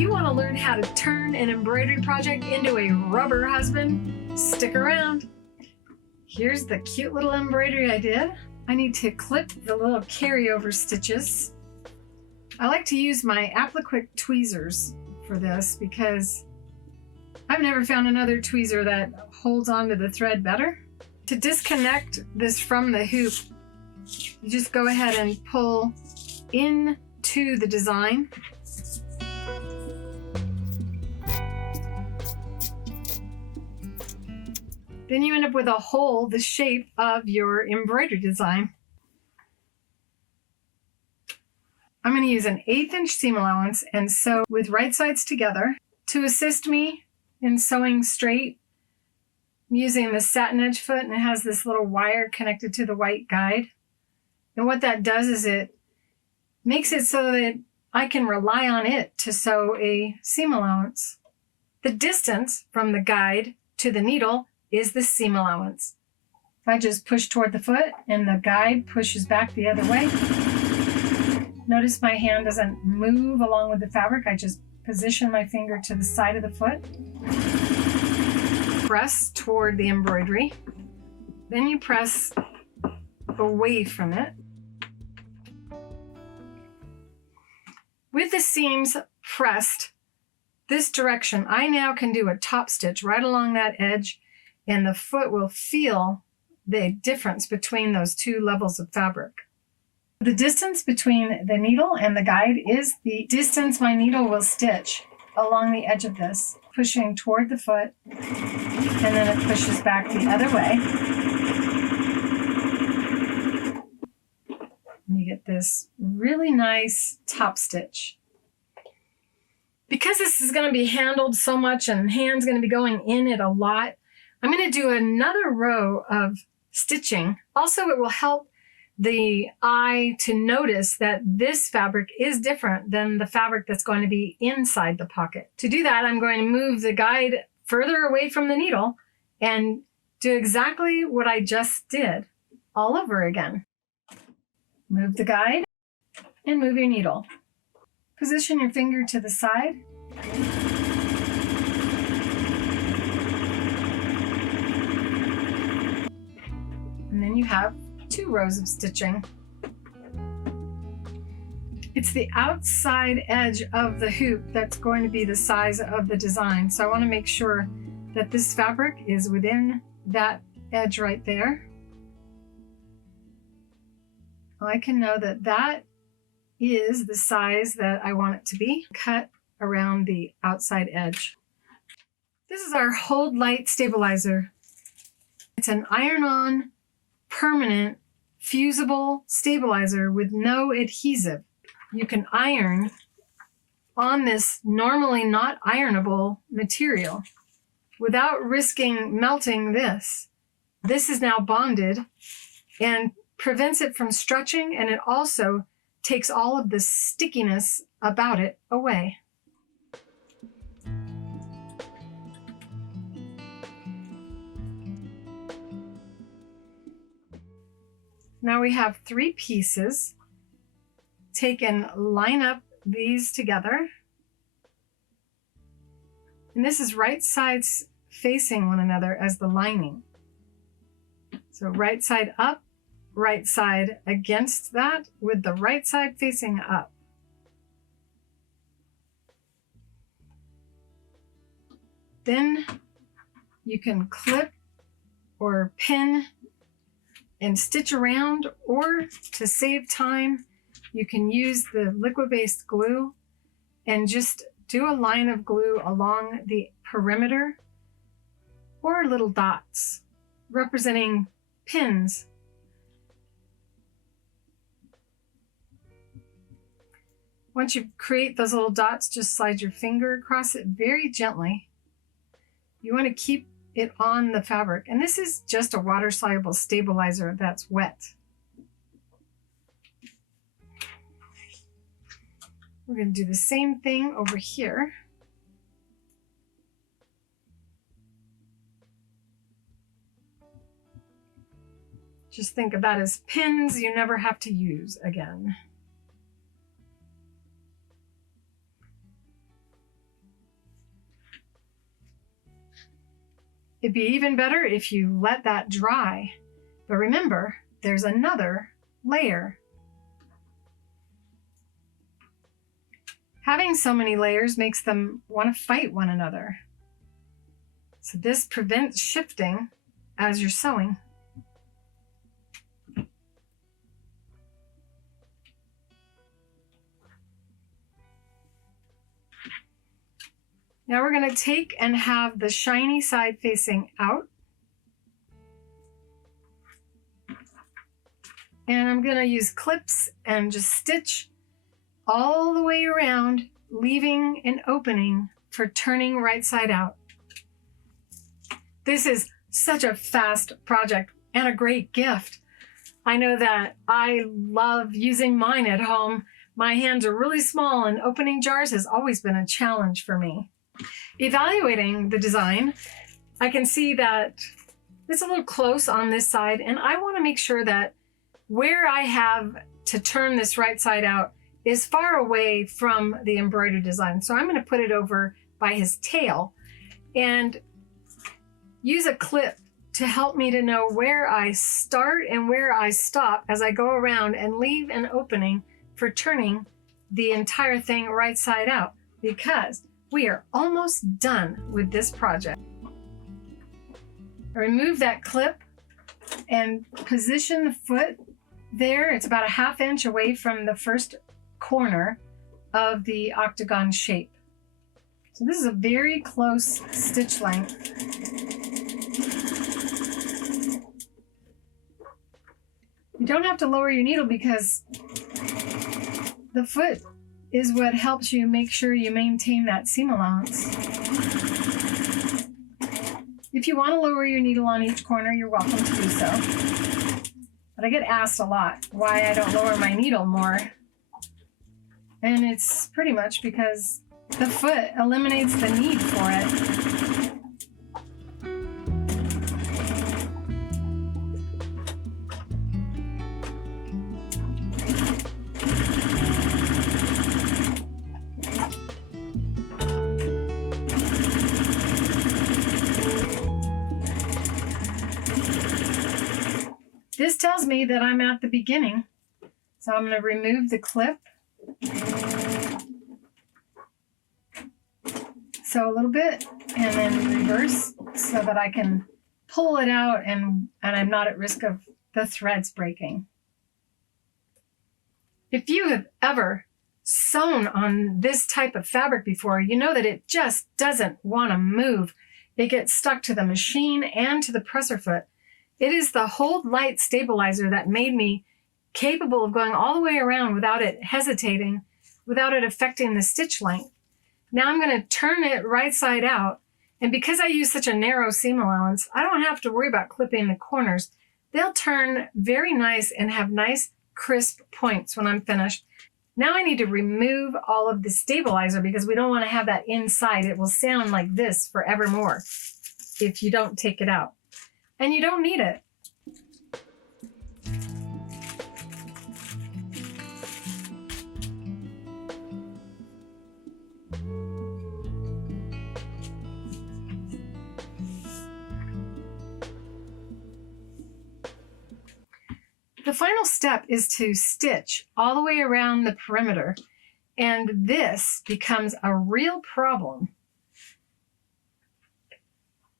you want to learn how to turn an embroidery project into a rubber husband, stick around. Here's the cute little embroidery I did. I need to clip the little carryover stitches. I like to use my applique tweezers for this because I've never found another tweezer that holds onto the thread better. To disconnect this from the hoop, you just go ahead and pull into the design. Then you end up with a hole the shape of your embroidery design. I'm going to use an 1/8 inch seam allowance and sew with right sides together. To assist me in sewing straight, I'm using the Satinedge Foot, and it has this little wire connected to the white guide. And what that does is it makes it so that I can rely on it to sew a seam allowance. The distance from the guide to the needle is the seam allowance. If I just push toward the foot and the guide pushes back the other way, notice my hand doesn't move along with the fabric. I just position my finger to the side of the foot. Press toward the embroidery. Then you press away from it. With the seams pressed this direction, I now can do a top stitch right along that edge, and the foot will feel the difference between those two levels of fabric. The distance between the needle and the guide is the distance my needle will stitch along the edge of this, pushing toward the foot, and then it pushes back the other way. And you get this really nice top stitch. Because this is going to be handled so much and hand's going to be going in it a lot, I'm going to do another row of stitching. Also, it will help the eye to notice that this fabric is different than the fabric that's going to be inside the pocket. To do that, I'm going to move the guide further away from the needle and do exactly what I just did all over again. Move the guide and move your needle. Position your finger to the side. And then you have 2 rows of stitching. It's the outside edge of the hoop that's going to be the size of the design. So I want to make sure that this fabric is within that edge right there. I can know that that is the size that I want it to be. Cut around the outside edge. This is our Hold Light stabilizer. It's an iron-on permanent fusible stabilizer with no adhesive. You can iron on this normally not ironable material without risking melting this. This is now bonded and prevents it from stretching, and it also takes all of the stickiness about it away. Now we have 3 pieces. Take and line up these together. And this is right sides facing one another as the lining. So right side up, right side against that, with the right side facing up. Then you can clip or pin and stitch around, or to save time, you can use the liquid-based glue and just do a line of glue along the perimeter, or little dots representing pins. Once you create those little dots, just slide your finger across it very gently. You want to keep it on the fabric. And this is just a water-soluble stabilizer that's wet. We're going to do the same thing over here. Just think of that as pins you never have to use again. It'd be even better if you let that dry. But remember, there's another layer. Having so many layers makes them want to fight one another. So this prevents shifting as you're sewing. Now we're going to take and have the shiny side facing out. And I'm going to use clips and just stitch all the way around, leaving an opening for turning right side out. This is such a fast project and a great gift. I know that I love using mine at home. My hands are really small and opening jars has always been a challenge for me. Evaluating the design, I can see that it's a little close on this side, and I want to make sure that where I have to turn this right side out is far away from the embroidered design. So I'm going to put it over by his tail and use a clip to help me to know where I start and where I stop as I go around and leave an opening for turning the entire thing right side out, because we are almost done with this project. Remove that clip and position the foot there. It's about a ½ inch away from the first corner of the octagon shape. So this is a very close stitch length. You don't have to lower your needle because the foot is what helps you make sure you maintain that seam allowance. If you want to lower your needle on each corner, you're welcome to do so. But I get asked a lot why I don't lower my needle more. And it's pretty much because the foot eliminates the need for it. This tells me that I'm at the beginning. So I'm going to remove the clip. Sew a little bit and then reverse so that I can pull it out and I'm not at risk of the threads breaking. If you have ever sewn on this type of fabric before, you know that it just doesn't want to move. It gets stuck to the machine and to the presser foot. It is the hold light stabilizer that made me capable of going all the way around without it hesitating, without it affecting the stitch length. Now I'm going to turn it right side out, and because I use such a narrow seam allowance, I don't have to worry about clipping the corners. They'll turn very nice and have nice crisp points when I'm finished. Now I need to remove all of the stabilizer because we don't want to have that inside. It will sound like this forevermore if you don't take it out. And you don't need it. The final step is to stitch all the way around the perimeter, and this becomes a real problem.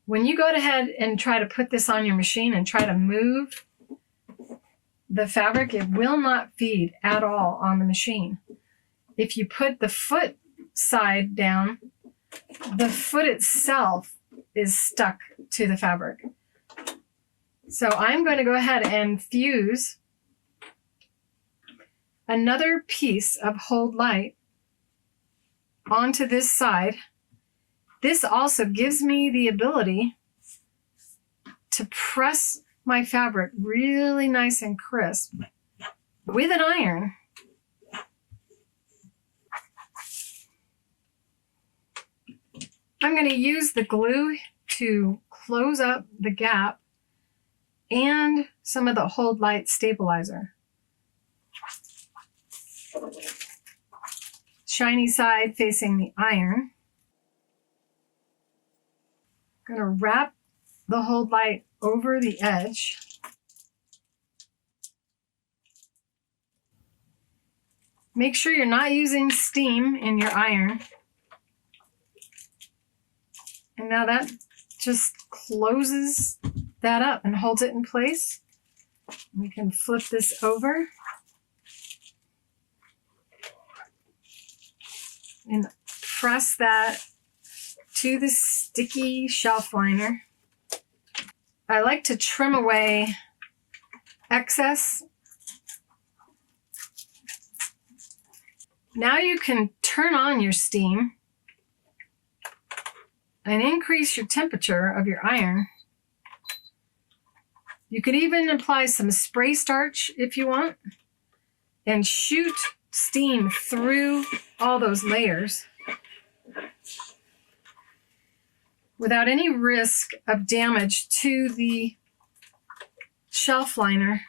When you go ahead and try to put this on your machine and try to move the fabric, it will not feed at all on the machine. If you put the foot side down, the foot itself is stuck to the fabric. So I'm going to go ahead and fuse another piece of hold light onto this side. This also gives me the ability to press my fabric really nice and crisp with an iron. I'm going to use the glue to close up the gap and some of the hold light stabilizer. Shiny side facing the iron. I'm going to wrap the hold light over the edge. Make sure you're not using steam in your iron. And now that just closes that up and holds it in place. We can flip this over and press that to the sticky shelf liner. I like to trim away excess. Now you can turn on your steam and increase your temperature of your iron. You could even apply some spray starch if you want and shoot steam through all those layers without any risk of damage to the shelf liner,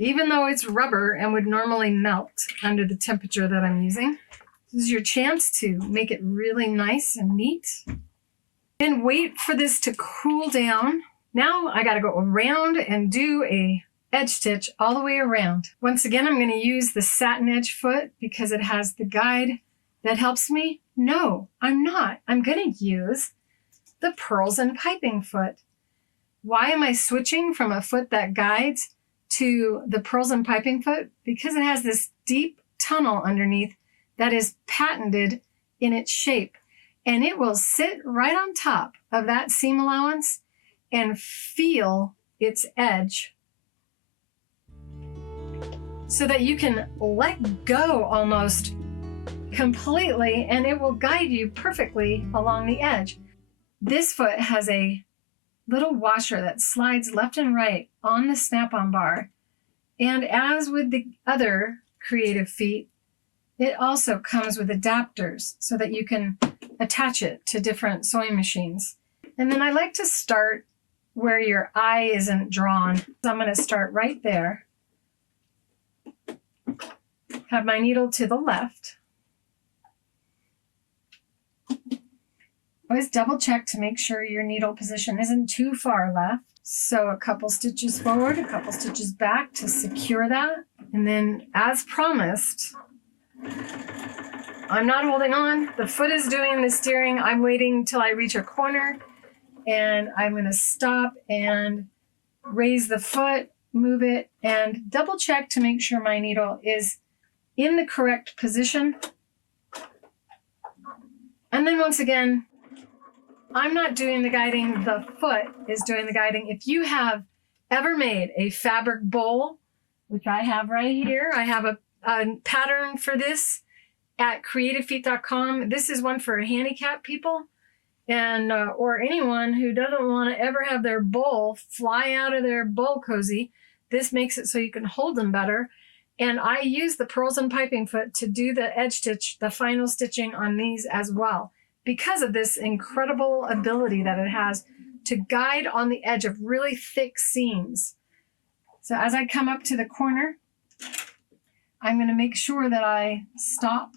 even though it's rubber and would normally melt under the temperature that I'm using. This is your chance to make it really nice and neat. Then wait for this to cool down. Now I gotta go around and do a edge stitch all the way around. Once again, I'm gonna use the Satinedge Foot because it has the guide that helps me. No, I'm not. I'm gonna use the Pearls and Piping Foot. Why am I switching from a foot that guides to the Pearls and Piping Foot? Because it has this deep tunnel underneath that is patented in its shape, and it will sit right on top of that seam allowance and feel its edge so that you can let go almost completely and it will guide you perfectly along the edge. This foot has a little washer that slides left and right on the snap-on bar, and as with the other Creative Feet, it also comes with adapters so that you can attach it to different sewing machines. And then I like to start where your eye isn't drawn. So I'm going to start right there. Have my needle to the left. Always double check to make sure your needle position isn't too far left. So a couple stitches forward, a couple stitches back to secure that. And then as promised, I'm not holding on. The foot is doing the steering. I'm waiting till I reach a corner and I'm going to stop and raise the foot, move it, and double check to make sure my needle is in the correct position. And then once again, I'm not doing the guiding, the foot is doing the guiding. If you have ever made a fabric bowl, which I have right here, I have a pattern for this at creativefeet.com. This is one for handicapped people and or anyone who doesn't want to ever have their bowl fly out of their bowl cozy. This makes it so you can hold them better. And I use the Pearls and Piping Foot to do the edge stitch, the final stitching on these as well, because of this incredible ability that it has to guide on the edge of really thick seams. So as I come up to the corner, I'm going to make sure that I stop.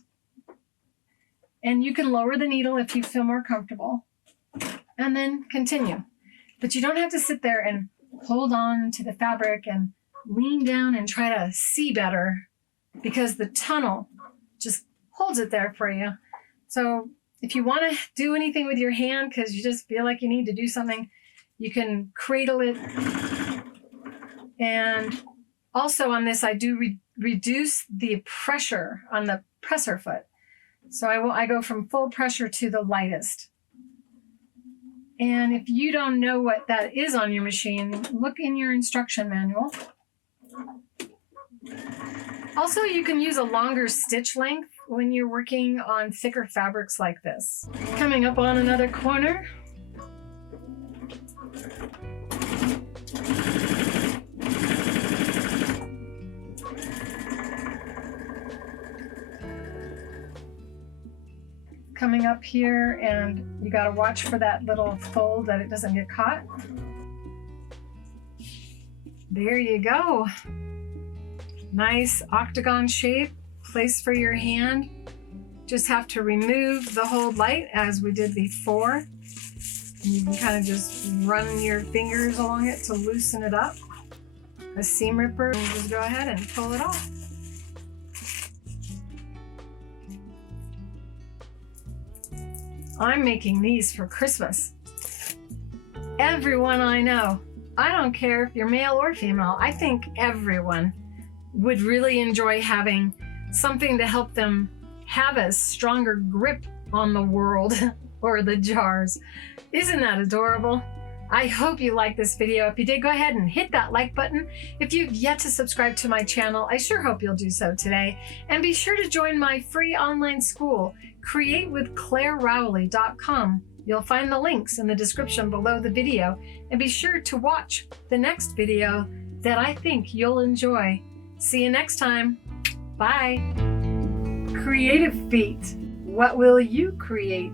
And you can lower the needle if you feel more comfortable and then continue. But you don't have to sit there and hold on to the fabric and lean down and try to see better because the tunnel just holds it there for you. So if you want to do anything with your hand because you just feel like you need to do something, you can cradle it. And also on this, I do reduce the pressure on the presser foot. So I go from full pressure to the lightest. And if you don't know what that is on your machine, look in your instruction manual. Also, you can use a longer stitch length when you're working on thicker fabrics like this. Coming up on another corner. Coming up here, and you got to watch for that little fold that it doesn't get caught. There you go. Nice octagon shape, place for your hand. Just have to remove the hold light as we did before. You can kind of just run your fingers along it to loosen it up. A seam ripper, and just go ahead and pull it off. I'm making these for Christmas. Everyone I know, I don't care if you're male or female, I think everyone would really enjoy having something to help them have a stronger grip on the world or the jars. Isn't that adorable? I hope you liked this video. If you did, go ahead and hit that like button. If you've yet to subscribe to my channel, I sure hope you'll do so today. And be sure to join my free online school, createwithclarerowley.com. You'll find the links in the description below the video. And be sure to watch the next video that I think you'll enjoy. See you next time. Bye. Creative feet. What will you create?